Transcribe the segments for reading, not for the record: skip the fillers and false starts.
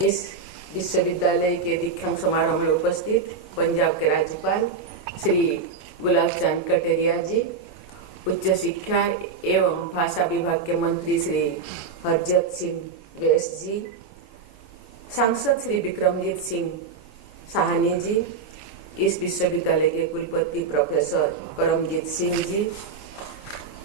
इस विश्वविद्यालय के दीक्षांत समारोह में उपस्थित पंजाब के राज्यपाल श्री गुलाब चंद कटारिया जी, उच्च शिक्षा एवं भाषा विभाग के मंत्री श्री हरजत सिंह बैस जी, सांसद श्री विक्रमजीत सिंह साहनी जी, इस विश्वविद्यालय के कुलपति प्रोफेसर परमजीत सिंह जी,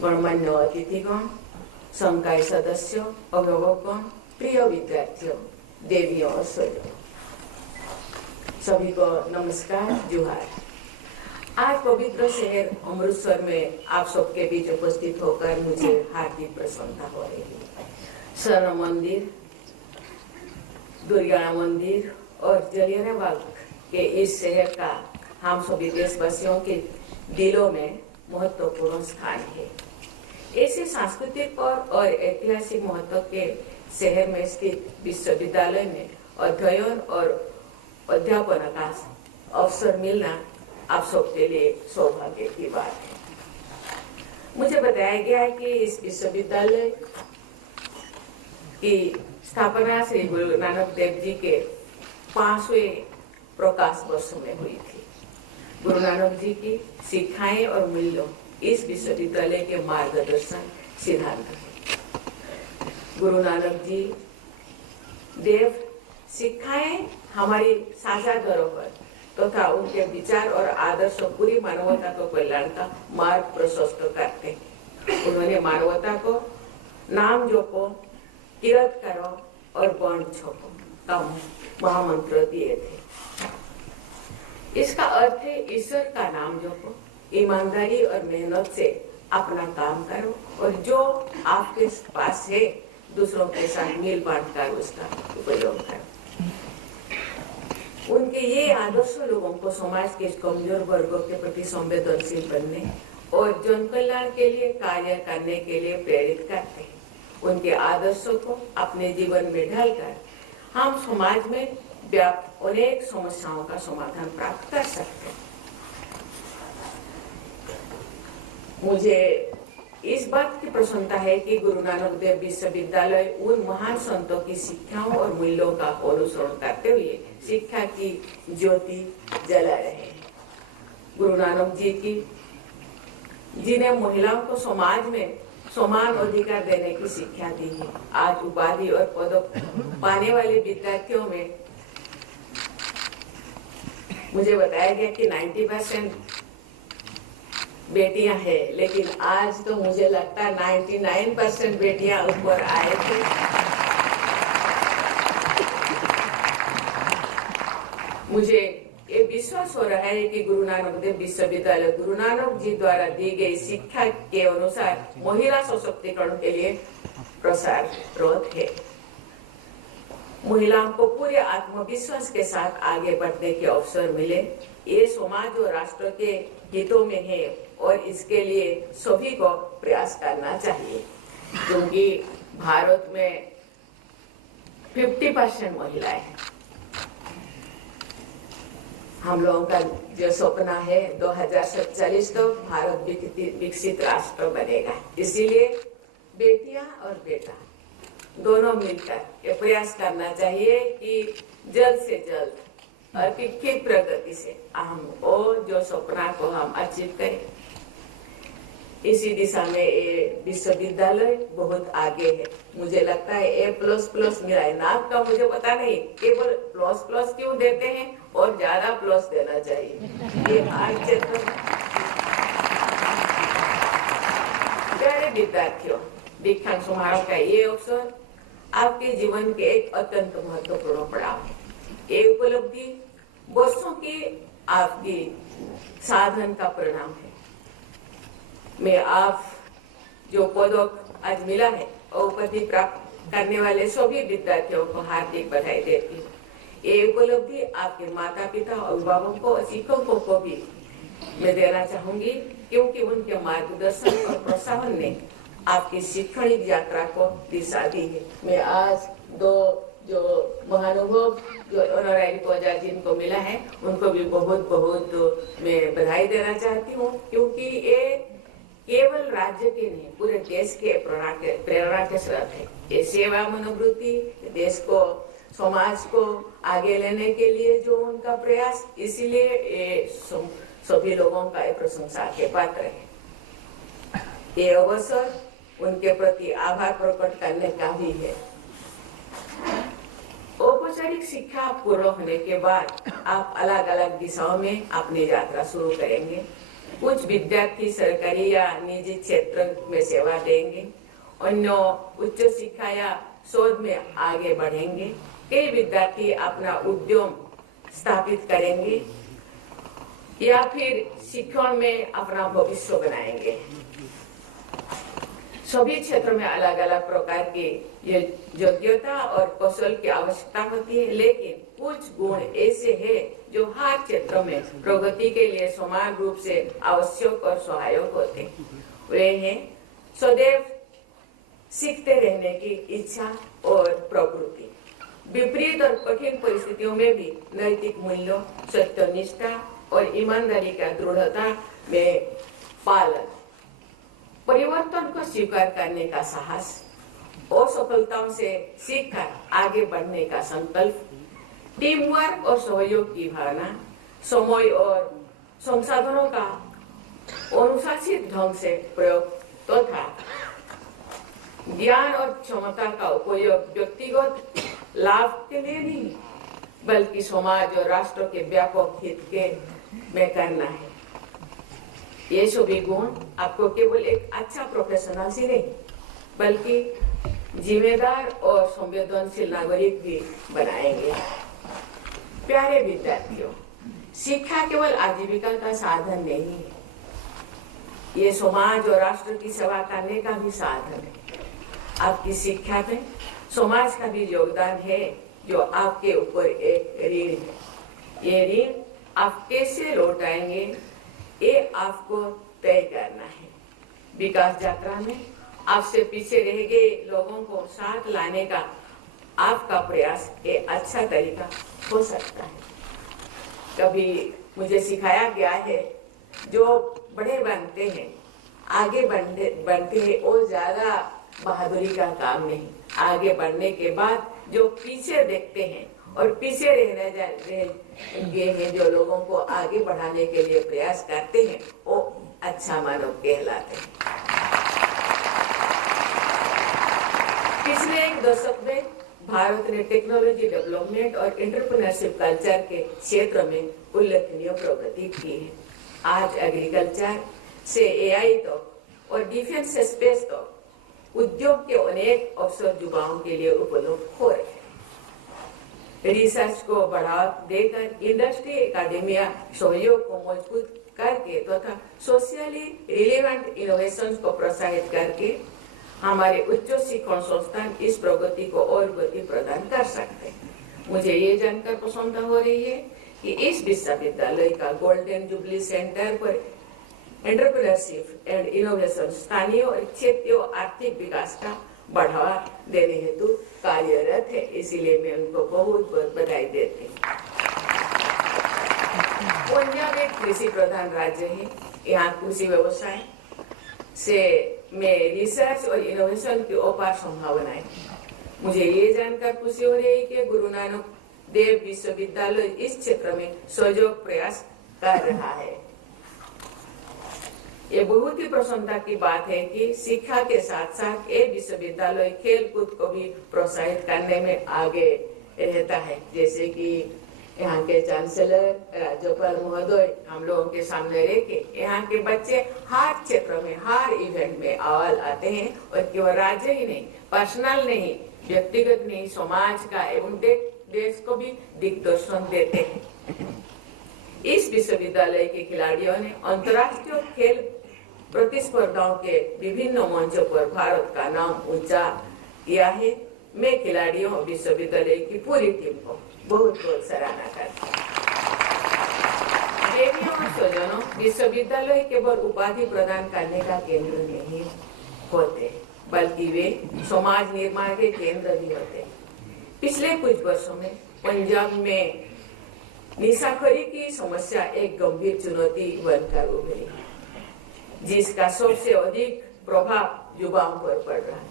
गणमान्य अतिथिगण, संकाय सदस्यों, अभिभावकों, प्रिय विद्यार्थियों, देवियों और स्वजनों, सभी को नमस्कार, जुहार। आज पवित्र शहर अमृतसर में आप सबके बीच उपस्थित होकर मुझे हार्दिक प्रसन्नता हो रही है। स्वर्ण मंदिर, दुर्गा मंदिर और जलियांवाला के इस शहर का हम सभी देशवासियों के दिलों में महत्वपूर्ण स्थान है। ऐसे सांस्कृतिक और ऐतिहासिक महत्व के शहर में स्थित विश्वविद्यालय में अध्ययन और अध्यापन का अवसर मिलना आप सबके लिए सौभाग्य की बात है। मुझे बताया गया है कि इस विश्वविद्यालय की स्थापना श्री गुरु नानक देव जी के 5वें प्रकाश वर्ष में हुई थी। गुरु नानक जी की शिक्षाएं और मूल्यों इस विश्वविद्यालय के मार्गदर्शन सिद्धांत है। गुरु नानक जी देव शिक्षाएं हमारी साझा धरोहर तथा उनके विचार और आदर्श पूरी मानवता को कल्याण का मार्ग प्रशस्त करते हैं। उन्होंने मानवता को नाम जपो, किरत करो और वर्ण छोड़ो का महामंत्र दिए थे। इसका अर्थ है ईश्वर का नाम जपो, ईमानदारी और मेहनत से अपना काम करो और जो आपके पास है दूसरों के साथ मिल बांट कर उसका उपयोग करो। उनके ये आदर्श लोगों को समाज के कमजोर वर्गों के प्रति संवेदनशील बनने और जन कल्याण के लिए कार्य करने के लिए प्रेरित करते हैं। उनके आदर्शों को अपने जीवन में ढालकर हम समाज में व्याप्त अनेक समस्याओं का समाधान प्राप्त कर सकते हैं। मुझे इस बात की प्रसन्नता है कि गुरु नानक देव विश्वविद्यालय उन महान संतों की शिक्षाओं और मूल्यों का अनुसरण करते हुए शिक्षा की ज्योति जला रहे हैं। गुरु नानक जी की जिन्हें महिलाओं को समाज में समान अधिकार देने की शिक्षा दी है, आज उपाधि और पदक पाने वाले विद्यार्थियों में मुझे बताया गया कि 90% बेटियां हैं, लेकिन आज तो मुझे लगता है 99% बेटियां ऊपर आए थे। मुझे ये विश्वास हो रहा है कि गुरु नानक देव विश्वविद्यालय गुरु नानक जी द्वारा दी गई शिक्षा के अनुसार महिला सशक्तिकरण के लिए प्रसाररत है। महिलाओं को पूरे आत्मविश्वास के साथ आगे बढ़ने के अवसर मिले, ये समाज और राष्ट्र के हितों में है और इसके लिए सभी को प्रयास करना चाहिए, क्योंकि भारत में 50% महिलाएं हैं। हम लोगों का जो सपना है 2047 तो भारत विकसित राष्ट्र बनेगा। इसीलिए बेटियां और बेटा दोनों मिलकर ये प्रयास करना चाहिए कि जल्द से जल्द और की प्रगति से हम वो जो सपना को हम अचीव करें। इसी दिशा में ये विश्वविद्यालय बहुत आगे है। मुझे लगता है A++ मिला है, नाम का मुझे पता नहीं, केवल प्लस क्यों देते हैं और ज्यादा प्लस देना चाहिए। ये आज प्यारे विद्यार्थियों, दीक्षांत समारोह का ये अवसर आपके जीवन के एक अत्यंत महत्वपूर्ण पड़ाव है। ये उपलब्धि वर्षों की आपकी साधन का परिणाम है। मैं आप जो पदक आज मिला है और उपाधि प्राप्त करने वाले सभी विद्यार्थियों को हार्दिक बधाई देती हूँ। ये उपलब्धि आपके माता पिता, अभिभावकों और शिक्षकों को भी मैं देना चाहूंगी, क्योंकि उनके मार्गदर्शन और प्रोत्साहन ने आपकी शैक्षणिक यात्रा को दिशा दी है। मैं आज दो जो महानुभव जो ऑनररी पौधा जिनको मिला है उनको भी बहुत बहुत मैं बधाई देना चाहती हूँ, क्योंकि ये केवल राज्य के नहीं पूरे देश के प्रेरणा के स्रोत है। ये सेवा मनोवृत्ति देश को समाज को आगे लेने के लिए जो उनका प्रयास, इसीलिए सभी लोगों का प्रशंसा के पात्र है। ये अवसर उनके प्रति आभार प्रकट करने का भी है। औपचारिक शिक्षा पूर्ण होने के बाद आप अलग अलग दिशाओं में अपनी यात्रा शुरू करेंगे। कुछ विद्यार्थी सरकारी या निजी क्षेत्र में सेवा देंगे, अन्य उच्च शिक्षा या शोध में आगे बढ़ेंगे। कई विद्यार्थी अपना उद्यम स्थापित करेंगे या फिर शिक्षण में अपना भविष्य बनाएंगे। सभी क्षेत्रों में अलग अलग प्रकार की योग्यता और कौशल की आवश्यकता होती है, लेकिन कुछ गुण ऐसे हैं जो हर क्षेत्र में प्रगति के लिए समान रूप से आवश्यक और सहायक होते हैं। वे हैं सदैव सीखते रहने की इच्छा और प्रवृत्ति, विपरीत और कठिन परिस्थितियों में भी नैतिक मूल्यों, सत्यनिष्ठा और ईमानदारी का दृढ़ता में पालन, परिवर्तन को स्वीकार करने का साहस, असफलताओं से सीखकर आगे बढ़ने का संकल्प, टीम वर्क और सहयोग की भावना, समय और संसाधनों का अनुशासित ढंग से प्रयोग तथा ज्ञान और क्षमता का उपयोग व्यक्तिगत लाभ के लिए नहीं बल्कि समाज और राष्ट्र के व्यापक हित के में करना है। ये सभी गुण आपको केवल एक अच्छा प्रोफेशनल ही नहीं बल्कि जिम्मेदार और संवेदनशील नागरिक भी बनाएंगे। प्यारे विद्यार्थियों, शिक्षा केवल आजीविका का साधन नहीं है, ये समाज और राष्ट्र की सेवा करने का भी साधन है। आपकी शिक्षा में समाज का भी योगदान है जो आपके ऊपर एक ऋण है। ये ऋण आप कैसे लौटाएंगे ये आपको तय करना है। विकास यात्रा में आपसे पीछे रह गए लोगों को साथ लाने का आपका प्रयास एक अच्छा तरीका हो सकता है। कभी मुझे सिखाया गया है जो बड़े बनते हैं, आगे बढ़ते हैं, वो ज्यादा बहादुरी का काम नहीं। आगे बढ़ने के बाद जो पीछे देखते हैं और पीछे रहने हैं जो लोगों को आगे बढ़ाने के लिए प्रयास करते हैं, वो अच्छा मानव कहलाते हैं। पिछले एक दशक में भारत ने टेक्नोलॉजी डेवलपमेंट और एंटरप्रेन्योरशिप कल्चर के क्षेत्र में उल्लेखनीय प्रगति की है। आज एग्रीकल्चर से एआई तक और डिफेंस से स्पेस तक उद्योग के अनेक अवसर युवाओं के लिए उपलब्ध हो रहे हैं। रिसर्च को बढ़ावा देकर इंडस्ट्री एकेडमिया सहयोग को मजबूत करके तथा सोशली रिलेवेंट इनोवेशन को प्रोत्साहित करके हमारे उच्च शिक्षण संस्थान इस प्रगति को और गति प्रदान कर सकते हैं। मुझे ये जानकर प्रसन्नता हो रही है कि इस विश्वविद्यालय का गोल्डन जुबली सेंटर पर एंटरप्रेन्योरशिप एंड इनोवेशन स्थानीय और क्षेत्रीय आर्थिक विकास का बढ़ावा देने हेतु कार्यरत है। इसीलिए मैं उनको बहुत बहुत बधाई देती हूँ। पंजाब एक कृषि प्रधान राज्य है। यहाँ कृषि व्यवसाय से में रिसर्च और इनोवेशन की अपार संभावनाएं। मुझे ये जानकर खुशी हो रही है कि गुरु नानक देव विश्वविद्यालय इस क्षेत्र में सहयोग प्रयास कर रहा है। ये बहुत ही प्रसन्नता की बात है कि शिक्षा के साथ साथ ये विश्वविद्यालय खेल कूद को भी प्रोत्साहित करने में आगे रहता है। जैसे कि यहाँ के चांसलर राज्यपाल महोदय हम लोगों के सामने रह के यहाँ के बच्चे हर क्षेत्र में हर इवेंट में अव्वल आते हैं और केवल राज्य ही नहीं, पर्सनल नहीं, व्यक्तिगत नहीं, समाज का एवं देश को भी दिग्दर्शन देते हैं। इस विश्वविद्यालय के खिलाड़ियों ने अंतर्राष्ट्रीय खेल प्रतिस्पर्धाओं के विभिन्न मंचों पर भारत का नाम ऊंचा किया है। मैं खिलाड़ियों और विश्वविद्यालय की पूरी टीम को बहुत बहुत सराहना करती हूँ। देवियों और स्वजनों, विश्वविद्यालय केवल उपाधि प्रदान करने का केंद्र नहीं होते बल्कि वे समाज निर्माण के केंद्र भी होते। पिछले कुछ वर्षों में पंजाब में निशाखोरी की समस्या एक गंभीर चुनौती बनकर उभरी, जिसका सबसे अधिक प्रभाव युवाओं पर पड़ रहा था।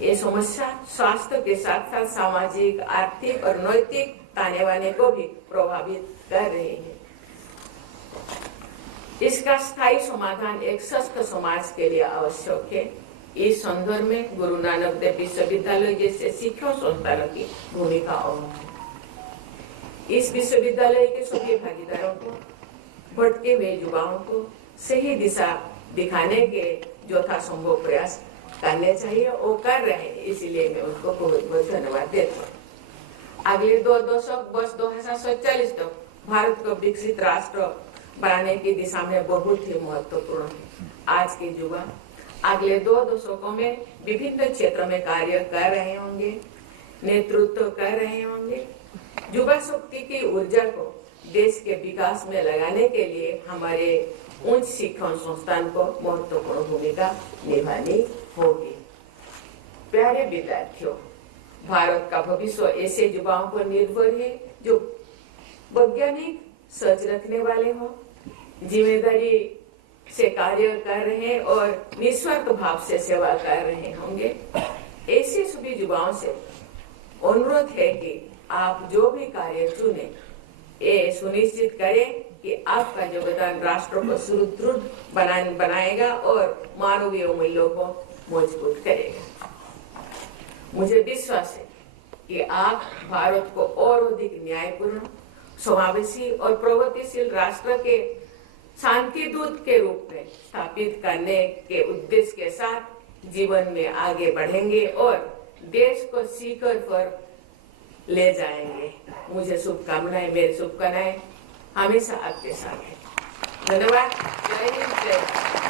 ये समस्या स्वास्थ्य के साथ साथ सामाजिक, आर्थिक और नैतिक ताने बाने को भी प्रभावित कर रही है। इसका स्थायी समाधान एक स्वस्थ समाज के लिए आवश्यक है। इस संदर्भ में गुरु नानक देव विश्वविद्यालय जैसे शिक्षण संस्थानों की भूमिका अहम है। इस विश्वविद्यालय के सभी भागीदारों को भटके हुए युवाओं को सही दिशा दिखाने के यथासंभव प्रयास करने चाहिए और कर रहे हैं, इसलिए मैं उनको बहुत बहुत धन्यवाद देता हूँ। अगले 2 दशक वर्ष 2047 तक भारत को विकसित राष्ट्र बनाने की दिशा में बहुत ही महत्वपूर्ण है। आज के युवा अगले 2 दशकों में विभिन्न क्षेत्रों में कार्य कर रहे होंगे, नेतृत्व कर रहे होंगे। युवा शक्ति की ऊर्जा को देश के विकास में लगाने के लिए हमारे उच्च शिक्षण संस्थान को महत्वपूर्ण भूमिका निभानी होगी। प्यारे विद्यार्थियों, भारत का भविष्य ऐसे युवाओं पर निर्भर है जो वैज्ञानिक सोच रखने वाले हो, जिम्मेदारी से कार्य कर रहे हैं और निस्वार्थ भाव से सेवा कर रहे होंगे। ऐसे सभी युवाओं से अनुरोध है कि आप जो भी कार्य चुने, ये सुनिश्चित करें कि आपका योगदान राष्ट्र को सुदृढ़ बनाएगा और मानवीय मूल्यों को मजबूत करेगा। मुझे विश्वास है कि आप भारत को और अधिक न्यायपूर्ण, समावेशी और प्रगतिशील राष्ट्र के शांति दूत के रूप में स्थापित करने के उद्देश्य के साथ जीवन में आगे बढ़ेंगे और देश को शिखर पर ले जाएंगे। मुझे शुभकामनाएं, मेरी शुभकामनाएं हमेशा आपके साथ है। धन्यवाद। जय हिंद, जय भारत।